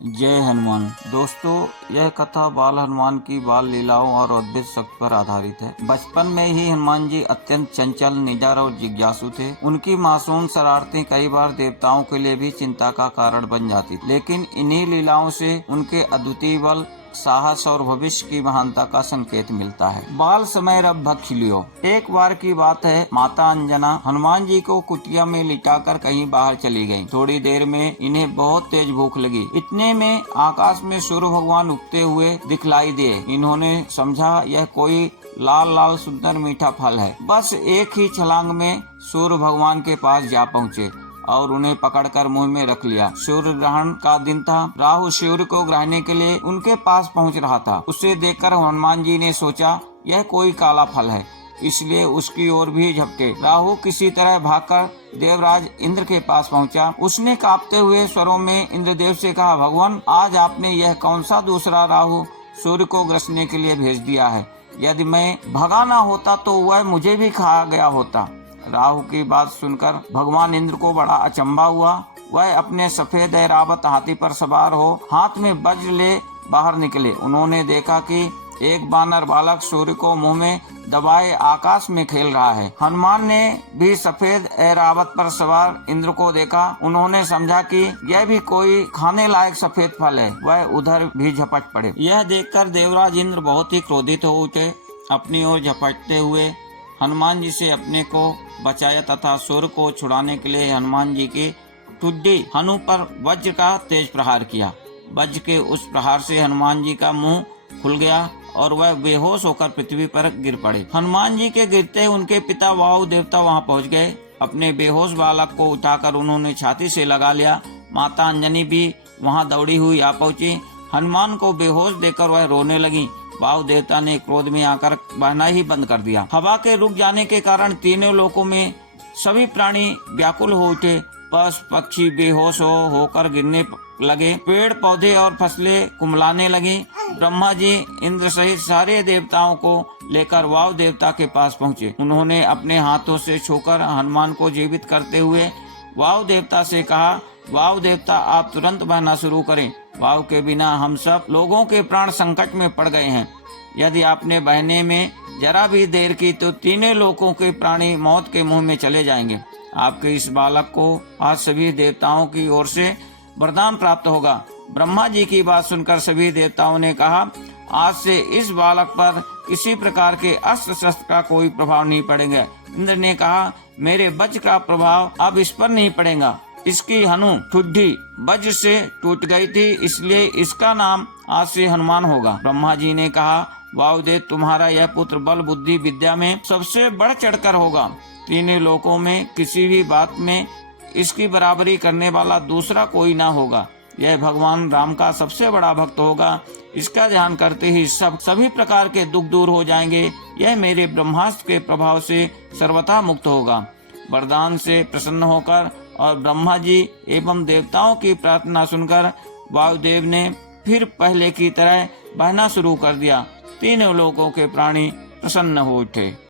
जय हनुमान। दोस्तों, यह कथा बाल हनुमान की बाल लीलाओं और अद्भुत शक्ति पर आधारित है। बचपन में ही हनुमान जी अत्यंत चंचल, निडर और जिज्ञासु थे। उनकी मासूम शरारतें कई बार देवताओं के लिए भी चिंता का कारण बन जाती थी। लेकिन इन्हीं लीलाओं से उनके अद्वितीय बल, साहस और भविष्य की महानता का संकेत मिलता है। बाल समय रब भक्त खिलियो। एक बार की बात है, माता अंजना हनुमान जी को कुटिया में लिटाकर कहीं बाहर चली गयी। थोड़ी देर में इन्हें बहुत तेज भूख लगी। इतने में आकाश में सूर्य भगवान उगते हुए दिखलाई दिए। इन्होंने समझा यह कोई लाल लाल सुंदर मीठा फल है। बस एक ही छलांग में सूर्य भगवान के पास जा पहुँचे और उन्हें पकड़कर मुंह में रख लिया। सूर्य ग्रहण का दिन था। राहु सूर्य को ग्रहण के लिए उनके पास पहुंच रहा था। उसे देखकर हनुमान जी ने सोचा यह कोई काला फल है, इसलिए उसकी ओर भी झपटे। राहु किसी तरह भागकर देवराज इंद्र के पास पहुंचा। उसने कांपते हुए स्वरों में इंद्रदेव से कहा, भगवान, आज आपने यह कौन सा दूसरा राहु सूर्य को ग्रसने के लिए भेज दिया है? यदि मैं भगा ना होता तो वह मुझे भी खा गया होता। राहु की बात सुनकर भगवान इंद्र को बड़ा अचंभा हुआ। वह अपने सफेद ऐरावत हाथी पर सवार हो हाथ में वज्र ले बाहर निकले। उन्होंने देखा कि एक वानर बालक सूर्य को मुंह में दबाए आकाश में खेल रहा है। हनुमान ने भी सफेद ऐरावत पर सवार इंद्र को देखा। उन्होंने समझा कि यह भी कोई खाने लायक सफेद फल है। वह उधर भी झपट पड़े। यह देखकर देवराज इंद्र बहुत ही क्रोधित हो उठे। अपनी ओर झपटते हुए हनुमान जी से अपने को बचाया तथा सूर्य को छुड़ाने के लिए हनुमान जी की ठुड्डी हनु पर वज्र का तेज प्रहार किया। वज्र के उस प्रहार से हनुमान जी का मुंह खुल गया और वह बेहोश होकर पृथ्वी पर गिर पड़े। हनुमान जी के गिरते उनके पिता वायु देवता वहां पहुंच गए। अपने बेहोश बालक को उठाकर उन्होंने छाती से लगा लिया। माता अंजनी भी वहां दौड़ी हुई आ पहुंची। हनुमान को बेहोश देखकर वह रोने लगी। वायु देवता ने क्रोध में आकर बहना ही बंद कर दिया। हवा के रुक जाने के कारण तीनों लोकों में सभी प्राणी व्याकुल हो उठे। पशु पक्षी बेहोश होकर गिरने लगे। पेड़ पौधे और फसलें कुम्हलाने लगी। ब्रह्मा जी इंद्र सहित सारे देवताओं को लेकर वायु देवता के पास पहुँचे। उन्होंने अपने हाथों से छूकर हनुमान को जीवित करते हुए वायु देवता से कहा, वायु देवता, आप तुरंत बहना शुरू करें। वायु के बिना हम सब लोगों के प्राण संकट में पड़ गए हैं। यदि आपने बहने में जरा भी देर की तो तीनों लोकों के प्राणी मौत के मुंह में चले जाएंगे। आपके इस बालक को आज सभी देवताओं की ओर से वरदान प्राप्त होगा। ब्रह्मा जी की बात सुनकर सभी देवताओं ने कहा, आज से इस बालक पर किसी प्रकार के अस्त्र शस्त्र का कोई प्रभाव नहीं पड़ेगा। इंद्र ने कहा, मेरे वज्र का प्रभाव अब इस पर नहीं पड़ेगा। इसकी हनु ठुड्डी वज्र से टूट गई थी, इसलिए इसका नाम आज से हनुमान होगा। ब्रह्मा जी ने कहा, वायुदेव, तुम्हारा यह पुत्र बल बुद्धि विद्या में सबसे बढ़ चढ़कर होगा। तीनों लोकों में किसी भी बात में इसकी बराबरी करने वाला दूसरा कोई ना होगा। यह भगवान राम का सबसे बड़ा भक्त होगा। इसका ध्यान करते ही सभी प्रकार के दुख दूर हो जाएंगे। यह मेरे ब्रह्मास्त्र के प्रभाव से सर्वथा मुक्त होगा। वरदान से प्रसन्न होकर और ब्रह्मा जी एवं देवताओं की प्रार्थना सुनकर वायुदेव ने फिर पहले की तरह बहना शुरू कर दिया। तीनों लोकों के प्राणी प्रसन्न हो उठे।